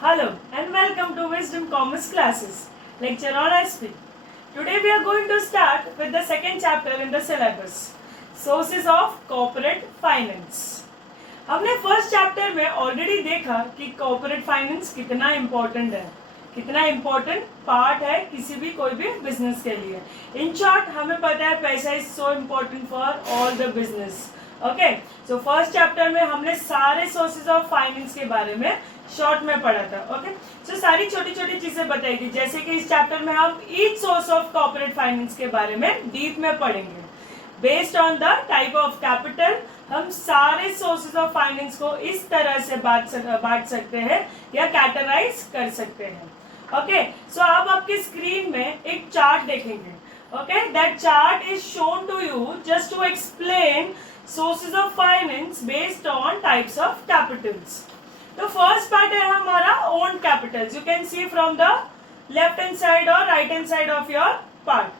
Hello and welcome to Wisdom Commerce Classes, lecture on SP. Today we are going to start with the second chapter in the syllabus, Sources of Corporate Finance. हमने first chapter में already देखा कि corporate finance कितना important है, कितना important part है किसी भी कोई भी बिजनेस के लिए. इन शॉर्ट हमें पता है पैसा is so important for all the business. Okay, so first chapter में हमने सारे सोर्सेज ऑफ फाइनेंस के बारे में शॉर्ट में पढ़ा था. ओके, सो सारी छोटी छोटी चीजें बताई थी, जैसे कि इस चैप्टर में हम each source of corporate finance के बारे में डीप में पढ़ेंगे. Based on the type of capital हम सारे सोर्सेज ऑफ फाइनेंस को इस तरह से बांट सकते हैं या कैटेगराइज कर सकते हैं. ओके, सो आप आपकी स्क्रीन में एक चार्ट देखेंगे. Okay, that chart is shown to you just to explain sources of finance based on types of capitals. तो first part है हमारा owned capitals. You can see from the left hand side or right hand side of your part.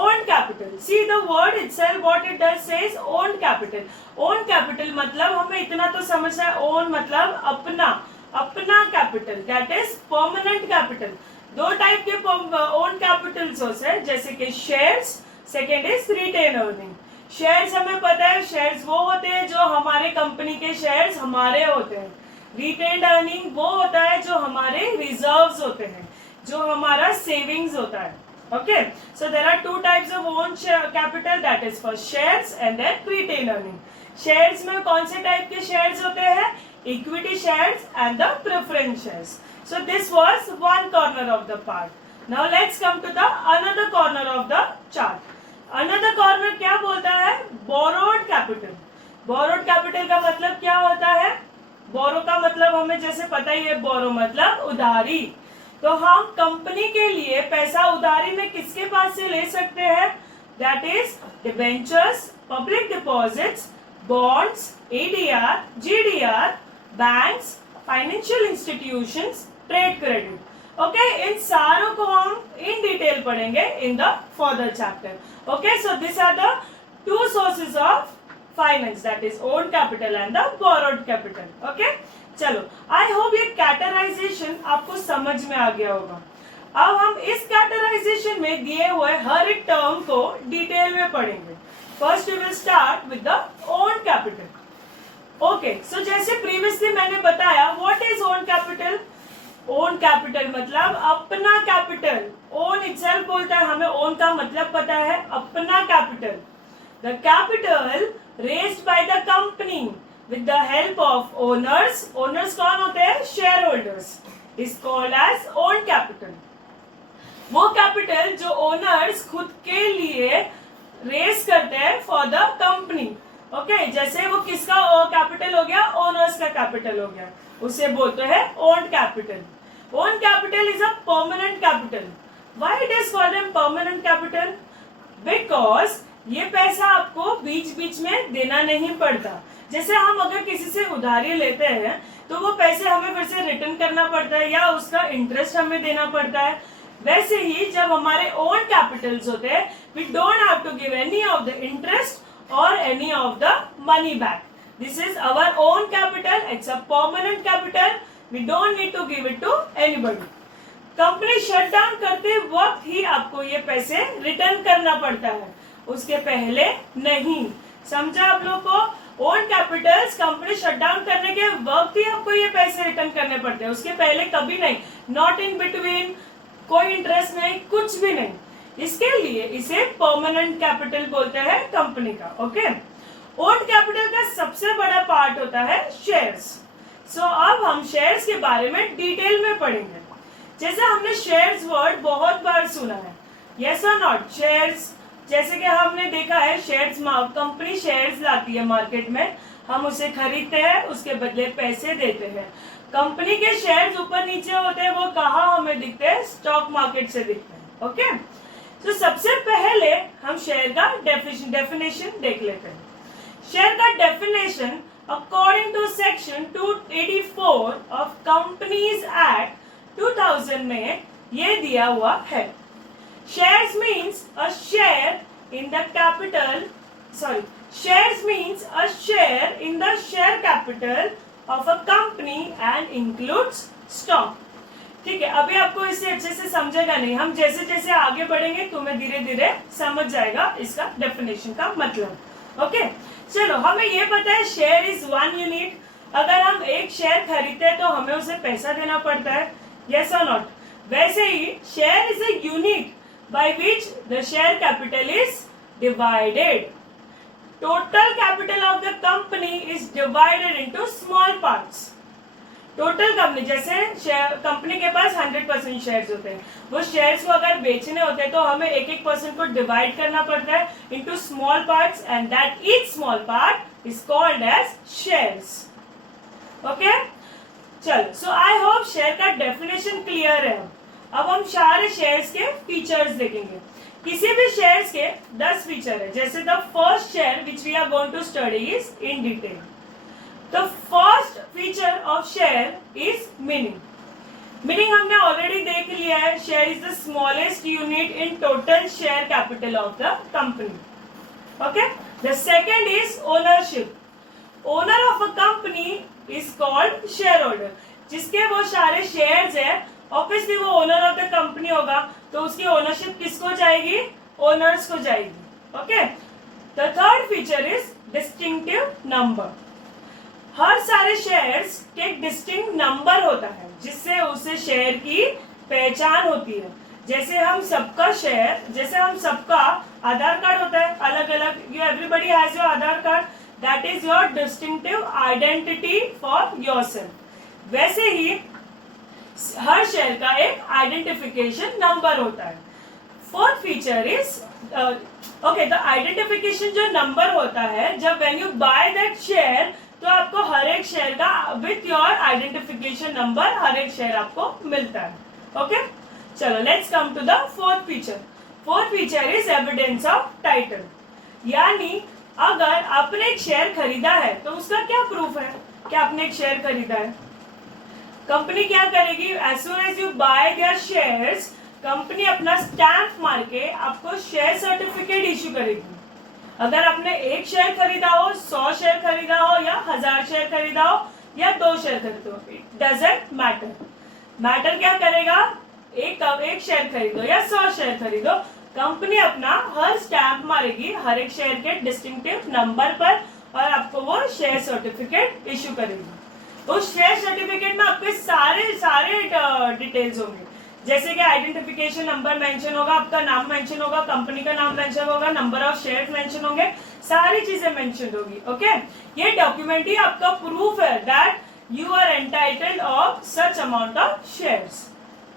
Owned capital. See the word itself, what it does says owned capital. Owned capital मतलब हमें इतना तो समझना है, own मतलब अपना capital. That is permanent capital. दो type के owned capitals होते हैं, जैसे कि shares, second is retained earning. Shares हमें पता है, शेयर्स वो होते हैं जो हमारे कंपनी के शेयर्स हमारे होते हैं. रिटेन्ड अर्निंग वो होता है जो हमारे रिजर्व्स होते हैं, जो हमारा सेविंग्स होता है. Okay, so there are two types of own capital, that is for shares and then retained earning. Shares में कौन से टाइप के शेयर्स होते हैं? Equity shares and the preference shares. So this was one corner of the part. Now let's come to the another corner of the chart. Another corner क्या बोलता है? Borrowed capital. Borrowed capital का मतलब क्या होता है? बोरो का मतलब हमें जैसे पता ही है, बोरो मतलब उधारी. तो हम कंपनी के लिए पैसा उधारी में किसके पास से ले सकते हैं? That is debentures, public deposits, bonds, ADR, GDR, banks, financial institutions, trade credit. Okay, इन सारों को हम इन डिटेल पढ़ेंगे in the further chapter. Okay, so this are the two sources of finance, that is own capital and the borrowed capital. Okay, चलो, I hope ये categorisation आपको समझ में आ गया होगा. अब हम इस कैटेगराइजेशन में दिए हुए हर एक टर्म को डिटेल में पढ़ेंगे. First we will start with the own capital. Okay, so जैसे प्रीवियसली मैंने बताया, what is own capital? Own capital मतलब अपना कैपिटल. ओन इटसेल्फ बोलता है, हमें ओन का मतलब पता है, अपना capital. The capital raised by the company with the help of owners. Owners कौन होते हैं? Share holders. Is called as own capital. वो कैपिटल जो ओनर्स खुद के लिए रेज करते हैं फॉर द कंपनी. ओके, जैसे वो किसका कैपिटल हो गया? ओनर्स का कैपिटल हो गया, उसे बोलते हैं own capital. Own capital is a permanent capital. Why it is called a permanent capital? Because ये पैसा आपको बीच बीच में देना नहीं पड़ता. जैसे हम अगर किसी से उधारी लेते हैं तो वो पैसे हमें फिर से रिटर्न करना पड़ता है या उसका इंटरेस्ट हमें देना पड़ता है. वैसे ही जब हमारे ओन कैपिटल्स होते हैं, we don't have to give any of the interest or any of the money back. This is our own capital. It's a permanent capital. We don't need to give it to anybody. Company shut down करते वक्त ही आपको ये पैसे return करना पड़ता है, उसके पहले नहीं. समझा आप लोग को? Own Capitals company shut down करने के वक्त ही आपको ये पैसे रिटर्न करने पड़ते हैं, उसके पहले कभी नहीं. नॉट इन बिटवीन, कोई इंटरेस्ट नहीं, कुछ भी नहीं. इसके लिए इसे परमानेंट कैपिटल बोलते हैं कंपनी का. ओके, ओन कैपिटल का सबसे बड़ा पार्ट होता है शेयर्स. सो अब हम शेयर्स के बारे में डिटेल में पढ़ेंगे. जैसे हमने शेयर्स वर्ड बहुत बार सुना है, यस और नॉट? शेयर्स, जैसे कि हमने देखा है, शेयर्स कंपनी शेयर्स लाती है मार्केट में, हम उसे खरीदते हैं, उसके बदले पैसे देते हैं. कंपनी के शेयर्स ऊपर नीचे होते हैं, वो कहाँ हमें दिखते हैं? स्टॉक मार्केट से दिखते हैं. ओके, तो सबसे पहले हम शेयर का डेफिनेशन देख लेते हैं. शेयर का definition according to section 284 of Companies Act 2000 में ये दिया हुआ है. Shares means a share in the capital. Shares means a share in the share capital of a company and includes stock. ठीक है, अभी आपको इसे अच्छे से समझेगा नहीं, हम जैसे जैसे आगे बढ़ेंगे तुम्हें धीरे धीरे समझ जाएगा इसका डेफिनेशन का मतलब। ओके, चलो हमें ये पता है शेयर इज 1 यूनिट। अगर हम एक शेयर खरीदते हैं तो हमें उसे पैसा देना पड़ता है, यस और नॉट। वैसे ही share is a unit by which the share capital is divided. Total capital of the company is divided into small parts. Total company, जैसे कंपनी के पास 100% शेयर्स होते हैं, वो शेयर्स को अगर बेचने होते हैं तो हमें एक एक परसेंट को डिवाइड करना पड़ता है into small parts and that each small part is called as shares. Okay, चलो, सो आई होप शेयर का डेफिनेशन क्लियर है। अब हम सारे शेयर्स के फीचर्स देखेंगे। किसी भी शेयर्स के 10 फीचर है। जैसे the first share which we are going to study is in detail. The first feature of share is meaning. Meaning हमने ऑलरेडी देख लिया है, share is the smallest unit in total share capital of the company. Okay? The second is ownership. Owner of a company is called shareholder. जिसके वो सारे shares है, obviously वो owner of the company होगा, तो उसकी ownership किसको जाएगी? Owners को जाएगी. Okay? The third feature is distinctive number. हर सारे शेयर्स के एक डिस्टिंक्ट नंबर होता है जिससे उसे शेयर की पहचान होती है। जैसे हम सबका आधार कार्ड होता है अलग अलग, you everybody has your Aadhaar card, that is your distinctive identity for yourself. वैसे ही हर शेयर का एक आइडेंटिफिकेशन नंबर होता है। Fourth feature is okay, the identification जो नंबर होता है, जब when you buy that share तो आपको हर एक शेयर का विथ योर आइडेंटिफिकेशन नंबर हर एक शेयर आपको मिलता है। ओके, चलो let's come to the fourth feature. Fourth feature is evidence of title. यानी अगर आपने एक शेयर खरीदा है तो उसका क्या प्रूफ है कि आपने एक शेयर खरीदा है। कंपनी क्या करेगी, as soon as you buy their shares, company अपना स्टैंप मार के आपको शेयर सर्टिफिकेट इश्यू करेगी। अगर आपने एक शेयर खरीदा हो, 100 शेयर खरीदा हो, या 1000 शेयर खरीदा हो, या 2 शेयर खरीदो, इट डजंट मैटर। मैटर क्या करेगा, एक शेयर खरीदो या 100 शेयर खरीदो, कंपनी अपना हर स्टैंप मारेगी हर एक शेयर के डिस्टिंक्टिव नंबर पर और आपको वो शेयर सर्टिफिकेट इश्यू करेगी। उस शेयर सर्टिफिकेट में आपके सारे डिटेल्स होंगे, जैसे कि आइडेंटिफिकेशन नंबर मेंशन होगा, आपका नाम मेंशन होगा, कंपनी का नाम मेंशन होगा, नंबर ऑफ शेयर मेंशन होंगे, सारी चीजें मेंशन होगी। ओके, ये डॉक्यूमेंट ही आपका प्रूफ है that you are entitled of such amount of shares.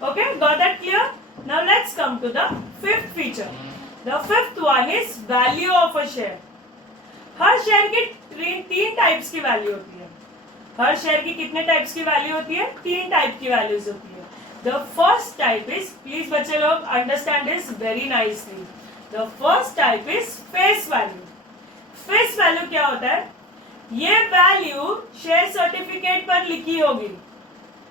Okay, got that clear? Now let's come to the fifth feature. The fifth one is value of a share. हर share की 3 types की value होती है। हर share की कितने types की value होती है? 3 टाइप की वैल्यूज होती है। The first type is, please बच्चे लोग understand this very nicely. The first type is face value. Face value क्या होता है? ये वैल्यू शेयर सर्टिफिकेट पर लिखी होगी।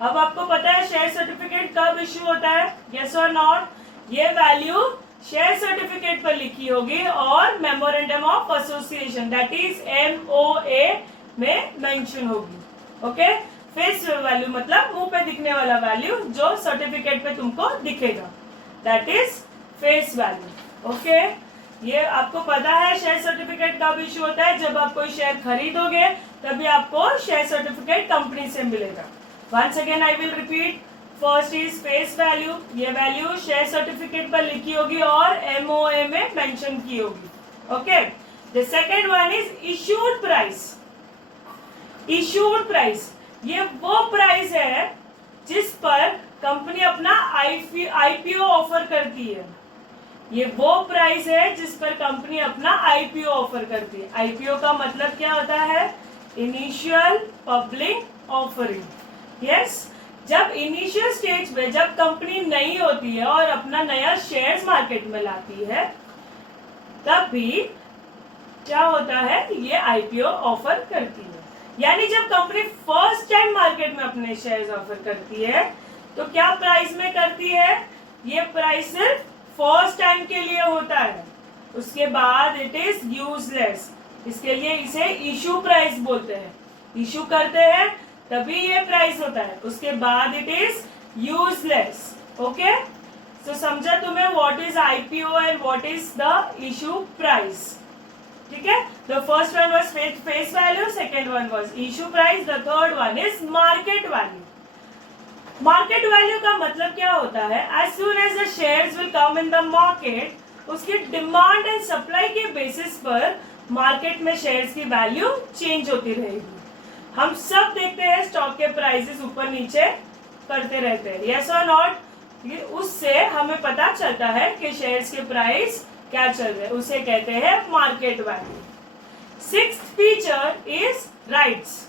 अब आपको पता है शेयर सर्टिफिकेट कब इश्यू होता है, yes or not? ये वैल्यू शेयर सर्टिफिकेट पर लिखी होगी और memorandum of association that is MOA में मेंशन होगी। ओके, फेस वैल्यू मतलब मुंह पे दिखने वाला वैल्यू जो सर्टिफिकेट पे तुमको दिखेगा, that is face value. Okay, ये आपको पता है शेयर सर्टिफिकेट कब इश्यू होता है? जब आप कोई शेयर खरीदोगे तभी आपको शेयर सर्टिफिकेट कंपनी से मिलेगा। Once again I will repeat, first is face value. ये वैल्यू शेयर सर्टिफिकेट पर लिखी होगी और MOA में मेंशन की होगी। Okay, the second one is issued price. Issued price ये वो प्राइस है जिस पर कंपनी अपना IPO ऑफर करती है। ये वो प्राइस है जिस पर कंपनी अपना IPO ऑफर करती है। IPO का मतलब क्या होता है? Initial public offering. यस, जब इनिशियल स्टेज पे जब कंपनी नई होती है और अपना नया शेयर्स मार्केट में लाती है, तब भी क्या होता है? ये IPO ऑफर करती है। यानी जब कंपनी फर्स्ट टाइम मार्केट में अपने शेयर्स ऑफर करती है तो क्या प्राइस में करती है? ये प्राइस सिर्फ फर्स्ट टाइम के लिए होता है, उसके बाद इट इज यूजलेस। इसके लिए इसे इशू प्राइस बोलते हैं। इशू करते हैं तभी ये प्राइस होता है, उसके बाद it is useless. Okay, so समझा तुम्हें what is IPO and what is the issue price. ठीक है, the first one was face value, second one was issue price, the third one is market value. Market value का मतलब क्या होता है? As soon as the shares will come in the market, उसकी demand and supply के basis पर market में shares की वैल्यू चेंज होती रहेगी। हम सब देखते हैं स्टॉक के प्राइसेस ऊपर नीचे करते रहते हैं, यस और नॉट? उससे हमें पता चलता है कि शेयर्स के प्राइस क्या चल रहे हैं, उसे कहते हैं market value. Sixth feature is rights.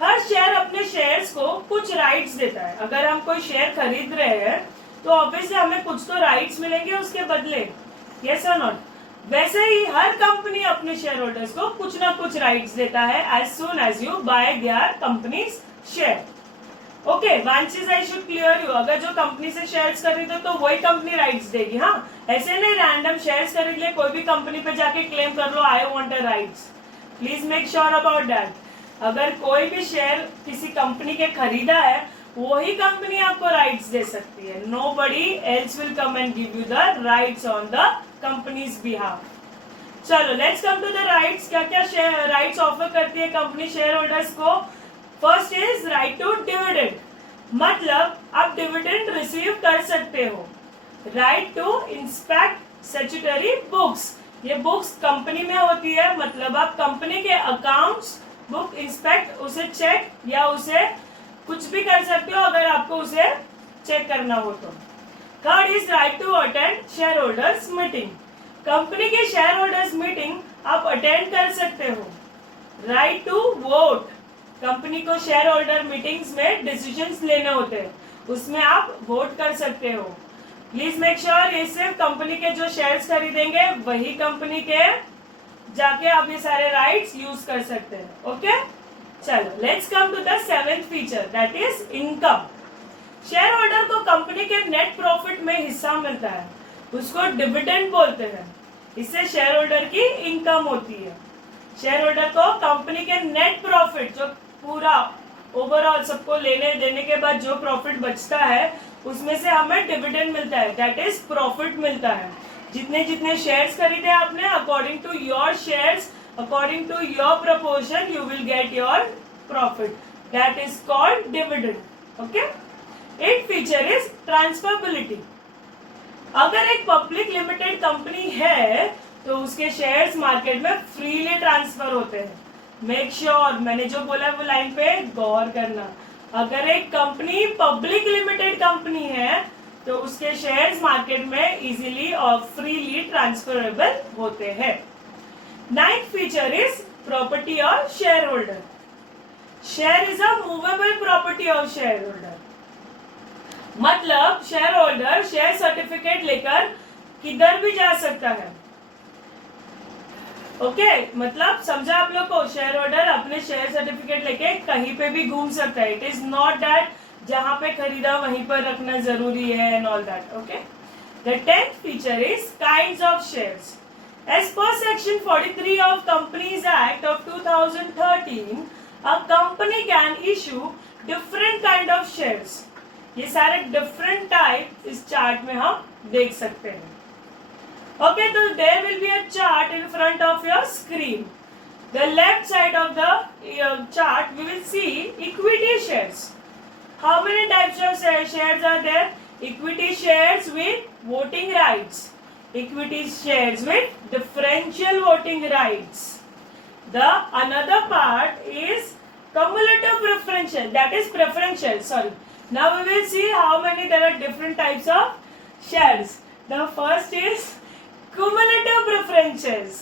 Her share अपने शेयर्स को कुछ राइट्स देता है। अगर हम कोई शेयर खरीद रहे हैं तो ऑब्वियसली हमें कुछ तो राइट्स मिलेंगे उसके बदले, यस और नॉट? वैसे ही हर कंपनी अपने शेयर होल्डर्स को कुछ ना कुछ राइट्स देता है as soon as you buy their companies share. Okay, one चीज आई शुड क्लियर यू, अगर जो कंपनी से शेयर्स खरीदो तो वही कंपनी राइट्स देगी। हाँ, ऐसे नहीं रैंडम शेयर्स खरीद ले, कोई भी कंपनी पे जाके क्लेम कर लो I want a rights. Please make sure about that. अगर कोई भी शेयर किसी कंपनी के खरीदा है, वही कंपनी आपको राइट्स दे सकती है। Nobody else will come and give you the rights on the company's behalf. चलो let's come to the rights. क्या क्या शेयर राइट्स ऑफर करती है कंपनी शेयर होल्डर्स को? First is right to dividend, मतलब आप डिविडेंड रिसीव कर सकते हो। Right to inspect statutory books, ये बुक्स कंपनी में होती है, मतलब आप कंपनी के अकाउंट्स बुक इंस्पेक्ट, उसे चेक या उसे कुछ भी कर सकते हो अगर आपको उसे चेक करना हो तो। Third is right to attend share holders meeting, company के शेयर होल्डर्स मीटिंग आप अटेंड कर सकते हो। राइट टू वोट, कंपनी को शेयर होल्डर मीटिंग्स में डिसीजंस लेने होते हैं, उसमें आप वोट कर सकते हो। प्लीज मेक श्योर ये सिर्फ कंपनी के जो शेयर्स खरीदेंगे वही कंपनी के जाके आप ये सारे राइट्स यूज कर सकते हैं। ओके, चलो let's come to the seventh feature, that is income. Share holder को कंपनी के नेट प्रॉफिट में हिस्सा मिलता है, उसको डिविडेंड बोलते हैं। इससे शेयर होल्डर की इनकम होती है। शेयर होल्डर को कंपनी के नेट प्रॉफिट, जो पूरा ओवरऑल सबको लेने देने के बाद जो प्रॉफिट बचता है, उसमें से हमें डिविडेंड मिलता है, दैट इज प्रॉफिट मिलता है। जितने जितने शेयर्स खरीदे आपने, according to your shares, according to your proportion, you will get your profit, that is called dividend. Okay, eight feature is transferability. अगर एक पब्लिक लिमिटेड कंपनी है तो उसके शेयर्स मार्केट में फ्रीली ट्रांसफर होते हैं। मेक श्योर मैंने जो बोला वो लाइन पे गौर करना। अगर एक कंपनी पब्लिक लिमिटेड कंपनी है तो उसके शेयर्स मार्केट में इजीली और फ्रीली ट्रांसफरेबल होते हैं। Ninth feature is property of share holder. Share is a movable property of share holder, मतलब शेयर होल्डर शेयर सर्टिफिकेट लेकर किधर भी जा सकता है। ओके, मतलब समझा आप लोग को? शेयर होल्डर अपने शेयर सर्टिफिकेट लेके कहीं पे भी घूम सकता है। इट इज नॉट दैट जहां पे खरीदा वहीं पर रखना जरूरी है and all that. Okay, the 10th feature is kinds of shares. As per section 43 of companies act of 2013, a company can issue different kind of shares. ये सारे डिफरेंट टाइप इस चार्ट में हम देख सकते हैं। Okay, so there will be a chart in front of your screen. The left side of the chart, we will see equity shares. How many types of shares are there? Equity shares with voting rights. Equity shares with differential voting rights. The another part is cumulative preferential. That is preferential. Sorry. Now we will see how many there are different types of shares. The first is cumulative preferences.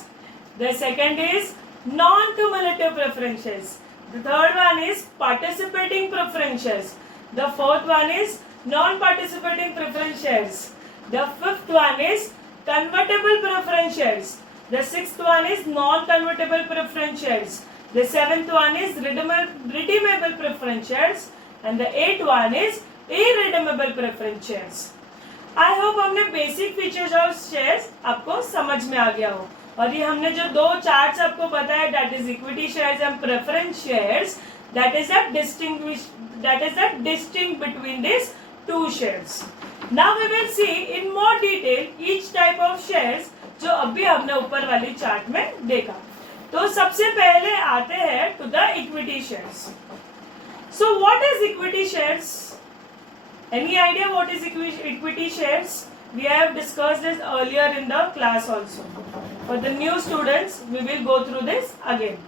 The second is non-cumulative preferences. The third one is participating preferences. The fourth one is non-participating preferences. The fifth one is convertible preferences. The sixth one is non-convertible preferences. The seventh one is redeemable preferences. And the eighth one is irredeemable preferences. I hope हमने basic features of shares आपको समझ में आ गया हो। और ये हमने जो दो चार्ट्स आपको बताया, that is equity shares and preference shares, That is the distinct between these two shares. Now we will see in more detail each type of shares जो अभी हमने ऊपर वाली चार्ट में देखा. तो सबसे पहले आते हैं to the equity shares. So what is equity shares? Any idea what is equity shares? We have discussed this earlier in the class also. For the new students, we will go through this again.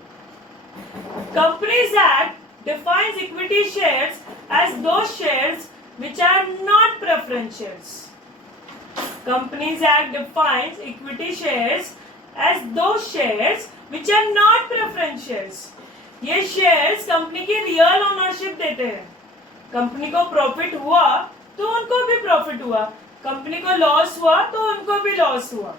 Companies Act defines equity shares as those shares which are not preference shares. Companies Act defines equity shares as those shares which are not preference shares. ये shares company की real ownership देते हैं. Company को profit हुआ तो उनको भी profit हुआ, कंपनी को लॉस हुआ तो उनको भी लॉस हुआ.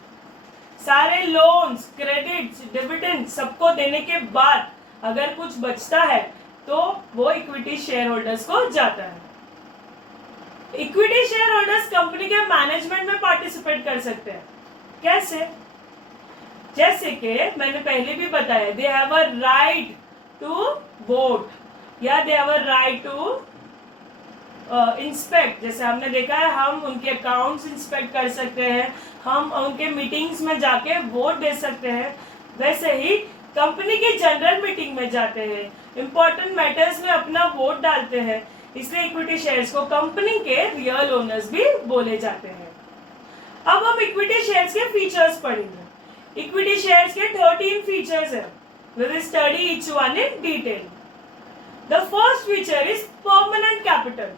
सारे लोन्स, क्रेडिट्स, डिविडेंड सबको देने के बाद अगर कुछ बचता है तो वो इक्विटी शेयर होल्डर्स को जाता है. इक्विटी शेयर होल्डर्स कंपनी के मैनेजमेंट में पार्टिसिपेट कर सकते हैं. कैसे? जैसे कि मैंने पहले भी बताया, they have a right to vote या they have a right to inspect. जैसे हमने देखा है, हम उनके अकाउंट्स इंस्पेक्ट कर सकते हैं, हम उनके मीटिंग्स में जाके वोट दे सकते हैं. वैसे ही कंपनी की जनरल मीटिंग में जाते हैं, इंपॉर्टेंट मैटर्स में अपना वोट डालते हैं. इसलिए इक्विटी शेयर्स को कंपनी के रियल ओनर्स भी बोले जाते हैं. अब हम इक्विटी शेयर्स के फीचर्स पढ़ेंगे. इक्विटी शेयर्स के 13 फीचर्स हैं. We will study each one in detail. The first feature is permanent capital.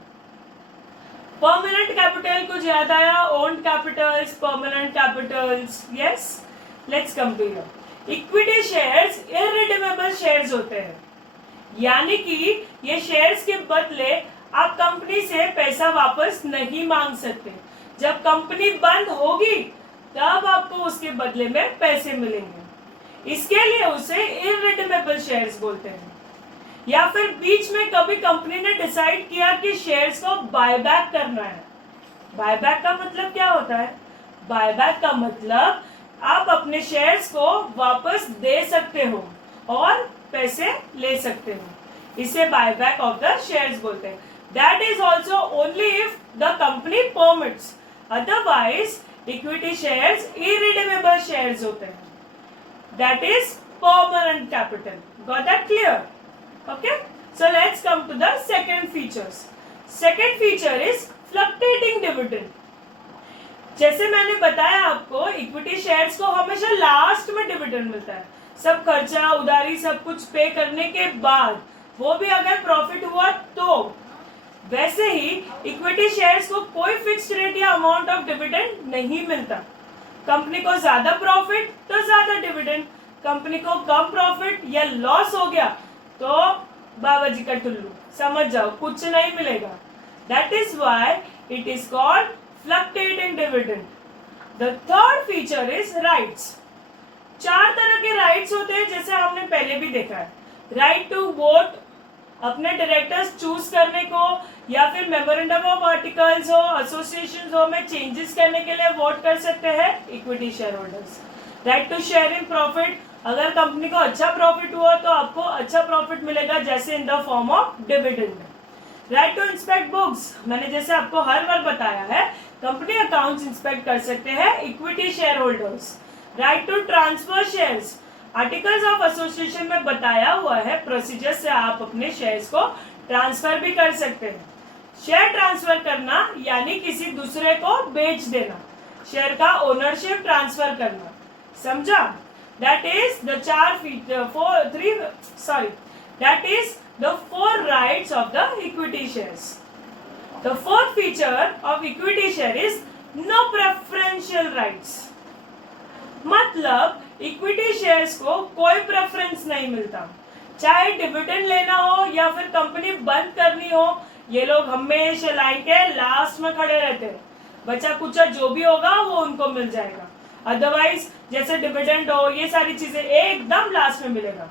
Permanent capital कुछ याद आया? Owned capitals, permanent capitals. Yes? Let's come to here. Equity shares irredeemable shares होते हैं. यानी कि ये शेयर्स के बदले आप कंपनी से पैसा वापस नहीं मांग सकते. जब कंपनी बंद होगी तब आपको उसके बदले में पैसे मिलेंगे. इसके लिए उसे इररिडीमेबल शेयर्स बोलते हैं. या फिर बीच में कभी कंपनी ने डिसाइड किया कि शेयर्स को बायबैक करना है. बायबैक का मतलब क्या होता है? बायबैक का मतलब आप अपने शेयर्स को वापस दे सकते हो और पैसे ले सकते हो. इसे बायबैक ऑफ द शेयर्स बोलते हैं. That is also only if the company permits. Otherwise equity shares irredeemable shares होते हैं. That is permanent capital. Got that clear? Okay, so let's come to the second features. Second feature is fluctuating dividend. जैसे मैंने बताया आपको, equity shares को हमेशा last में dividend मिलता है. सब खर्चा, उधारी सब कुछ पे करने के बाद, वो भी अगर प्रॉफिट हुआ तो. वैसे ही इक्विटी शेयर्स को कोई फिक्स्ड रेट या अमाउंट ऑफ डिविडेंड नहीं मिलता. कंपनी को ज्यादा प्रॉफिट तो ज्यादा डिविडेंड, कंपनी को कम प्रॉफिट या लॉस हो गया तो बाबा जी का टुल्लू, समझ जाओ कुछ नहीं मिलेगा. That is why it is called fluctuating dividend. The third feature is rights. 4 तरह के राइट्स होते हैं जैसे हमने पहले भी देखा है. राइट टू वोट, अपने डायरेक्टर्स चूज करने को या फिर मेमोरेंडम ऑफ आर्टिकल्स हो, एसोसिएशन हो में चेंजेस करने के लिए वोट कर सकते हैं equity share holders. Right to share in profit, अगर कंपनी को अच्छा प्रॉफिट हुआ तो आपको अच्छा प्रॉफिट मिलेगा जैसे in the form of dividend. Right to inspect books, मैंने जैसे आपको हर बार बताया है, कंपनी अकाउंट्स इंस्पेक्ट कर सकते हैं equity share holders. Right to transfer shares, articles of association में बताया हुआ है प्रोसीजर से आप अपने शेयर्स को ट्रांसफर भी कर सकते हैं. शेयर ट्रांसफर करना यानी किसी दूसरे को बेच देना, शेयर का ओनरशिप ट्रांसफर करना. समझा? That is the four rights of the equity shares. The fourth feature of equity share is no preferential rights. मतलब इक्विटी शेयर्स को कोई प्रेफरेंस नहीं मिलता. चाहे डिविडेंड लेना हो या फिर कंपनी बंद करनी हो, ये लोग हमेशा लाइन के लास्ट में खड़े रहते हैं. बचा कुचा जो भी होगा वो उनको मिल जाएगा. अदरवाइज जैसे डिविडेंड हो, ये सारी चीजें एकदम लास्ट में मिलेगा.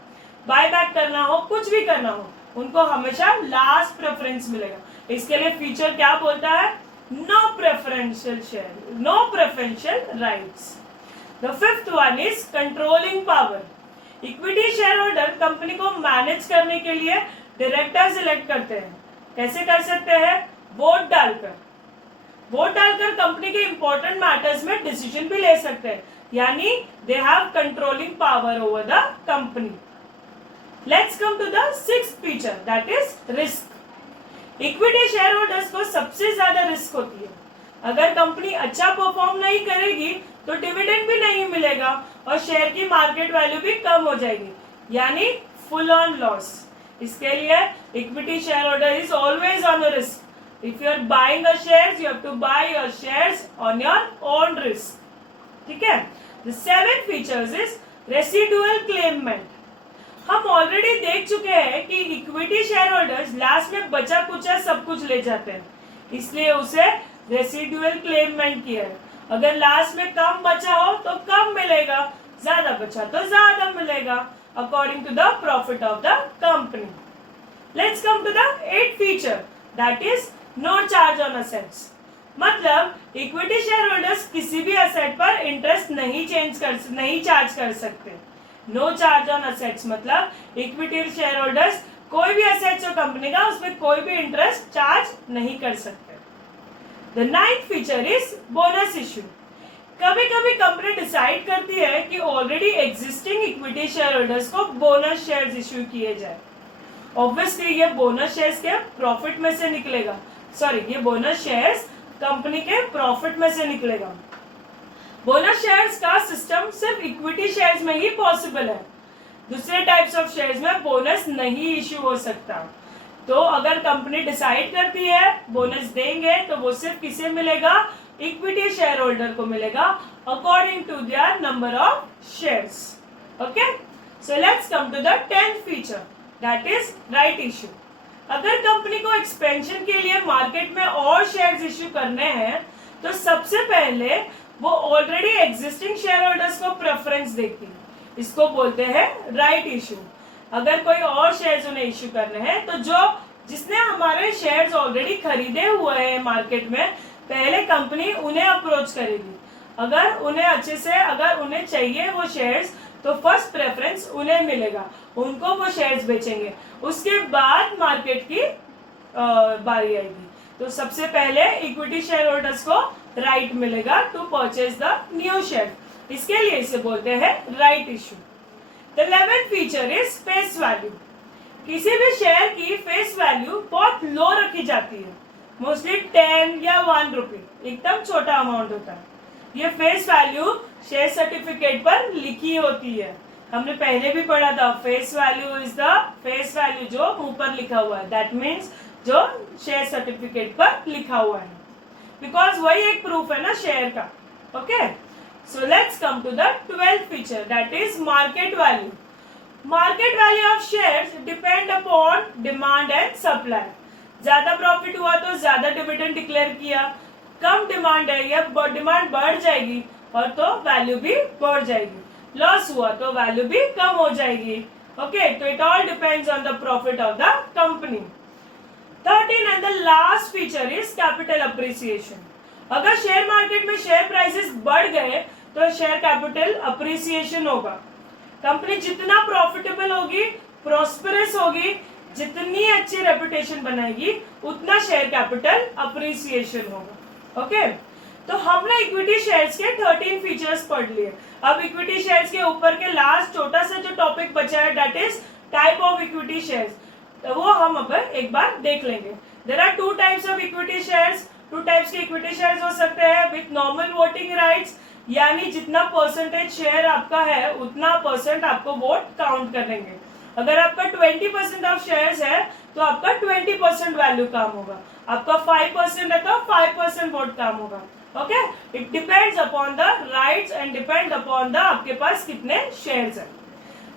बायबैक करना हो, कुछ भी करना हो, उनको हमेशा लास्ट प्रेफरेंस मिलेगा. इसके लिए फीचर क्या बोलता है? No preferential share, no preferential rights. The fifth one is controlling power. Equity share holder company को मैनेज करने के लिए डायरेक्टर सिलेक्ट करते हैं। कैसे कर सकते हैं? वोट डालकर। वोट डालकर कंपनी के इंपॉर्टेंट मैटर्स में डिसीजन भी ले सकते हैं, यानी they have controlling power over the company. Let's come to the sixth feature, that is risk. Equity share holders को सबसे ज्यादा रिस्क होती है। अगर कंपनी अच्छा परफॉर्म नहीं करेगी तो डिविडेंड भी नहीं मिलेगा और शेयर की मार्केट वैल्यू भी कम हो जाएगी, यानी फुल ऑन लॉस। इसके लिए equity share holder is always on risk. If you are buying a shares, you have to buy your shares on your own risk. ठीक है? The seventh features is residual claimant. हम already देख चुके हैं कि equity share holders last में बचा कुचा सब कुछ ले जाते हैं, इसलिए उसे रेसिडुअल क्लेममेंट किया है। अगर लास्ट में कम बचा हो तो कम मिलेगा, ज्यादा बचा तो ज्यादा मिलेगा, according to the profit of the company. Let's come to the eight feature, that is no charge on assets. मतलब इक्विटी शेयर होल्डर्स किसी भी असेट पर इंटरेस्ट नहीं चार्ज कर सकते। नो चार्ज ऑन असेट्स मतलब इक्विटी शेयर होल्डर्स कोई भी असेट्स हो कंपनी का, उसमें कोई भी इंटरेस्ट चार्ज नहीं कर सकते। The ninth feature is bonus issue. कभी कभी कंपनी डिसाइड करती है कि already existing equity share holders को बोनस शेयर्स इश्यू किए जाए। ऑब्वियसली ये बोनस शेयर्स के प्रॉफिट में से निकलेगा, ये बोनस शेयर्स कंपनी के प्रॉफिट में से निकलेगा। बोनस शेयर्स का सिस्टम सिर्फ इक्विटी शेयर्स में ही पॉसिबल है, दूसरे टाइप्स ऑफ शेयर्स में बोनस नहीं इश्यू हो सकता। तो अगर कंपनी डिसाइड करती है बोनस देंगे तो वो सिर्फ किसे मिलेगा? इक्विटी शेयर होल्डर को मिलेगा, according to their number of shares. Okay, so let's come to the 10th feature, that is right issue. अगर कंपनी को एक्सपेंशन के लिए मार्केट में और शेयर्स इश्यू करने हैं तो सबसे पहले वो ऑलरेडी एग्जिस्टिंग शेयर होल्डर्स को प्रेफरेंस देती है, इसको बोलते हैं राइट इश्यू। अगर कोई और शेयर्स उन्हें इश्यू करने हैं तो जिसने हमारे शेयर्स ऑलरेडी खरीदे हुए हैं मार्केट में, पहले कंपनी उन्हें अप्रोच करेगी। अगर उन्हें चाहिए वो शेयर्स तो फर्स्ट प्रेफरेंस उन्हें मिलेगा, उनको वो शेयर्स बेचेंगे, उसके बाद मार्केट की बारी आएगी। तो सबसे पहले इक्विटी शेयर होल्डर्स को राइट मिलेगा to purchase the new share, इसके लिए इसे बोलते हैं right issue. The 11th feature is face value. किसी भी शेयर की फेस वैल्यू बहुत लो रखी जाती है, मोस्टली 10 या 1 रुपी, एकदम छोटा अमाउंट होता है। ये फेस वैल्यू शेयर सर्टिफिकेट पर लिखी होती है, हमने पहले भी पढ़ा था। Face value is the face value जो मुंह पर लिखा हुआ है, दैट मीन्स जो शेयर सर्टिफिकेट पर लिखा हुआ है, बिकॉज वही एक प्रूफ है ना शेयर का। Okay, so let's come to the 12th feature, that is market value. Market value of shares depend upon demand and supply. ज्यादा प्रॉफिट हुआ तो ज्यादा डिविडेंड डिक्लेयर किया, कम डिमांड है या डिमांड बढ़ जाएगी और तो वैल्यू भी बढ़ जाएगी, लॉस हुआ तो वैल्यू भी कम हो जाएगी। ओके, तो it all depends on the profit of the company. 13 and the last feature is capital appreciation. अगर शेयर मार्केट में शेयर प्राइसेस बढ़ गए तो शेयर कैपिटल अप्रिसिएशन होगा। कंपनी जितना प्रॉफिटेबल होगी, प्रॉस्पेरस होगी, जितनी अच्छी रेपुटेशन बनाएगी, उतना शेयर कैपिटल अप्रिसिएशन होगा। ओके, तो हमने इक्विटी शेयर्स के 13 फीचर्स पढ़ लिए। अब इक्विटी शेयर्स के ऊपर के लास्ट छोटा सा जो टॉपिक बचा है, that is type of equity shares, तो वो हम अब एक बार देख लेंगे। There are 2 types of equity shares. 2 types के इक्विटी शेयर्स हो सकते हैं विथ नॉर्मल वोटिंग राइट्स, यानी जितना परसेंटेज शेयर आपका है उतना परसेंट आपको वोट काउंट करेंगे। अगर आपका 20% ऑफ शेयर्स है तो आपका 20% वैल्यू काम होगा, आपका 5% है तो 5% वोट काम होगा। Okay, it depends upon the rights and depend upon the आपके पास कितने शेयर्स है।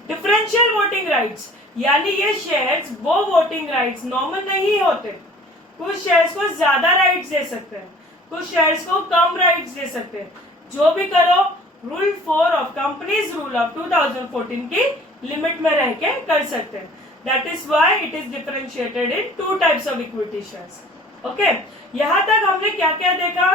डिफरेंशियल वोटिंग राइट्स, यानी ये शेयर्स वो वोटिंग राइट्स नॉर्मल नहीं होते, कुछ शेयर्स को ज्यादा राइट्स दे सकते हैं, कुछ शेयर्स को कम राइट्स दे सकते हैं। जो भी करो rule 4 of companies rule of 2014 की लिमिट में रह के कर सकते हैं। That is why it is differentiated in 2 types of equity shares. Okay, यहाँ तक हमने क्या क्या देखा?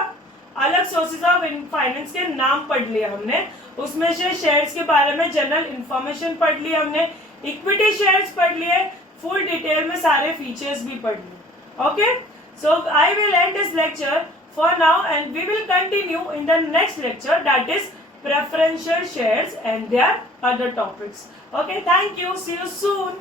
अलग सोर्सेज ऑफ फाइनेंस के नाम पढ़ लिया हमने, उसमें से शेयर्स के बारे में जनरल इंफॉर्मेशन पढ़ ली हमने, इक्विटी शेयर्स पढ़ लिए, फुल डिटेल में सारे फीचर्स भी पढ़ लो. Okay, so I will end this lecture for now and we will continue in the next lecture, that is preferential shares and their other topics. Okay, thank you, see you soon.